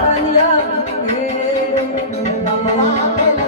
I'm Yeah.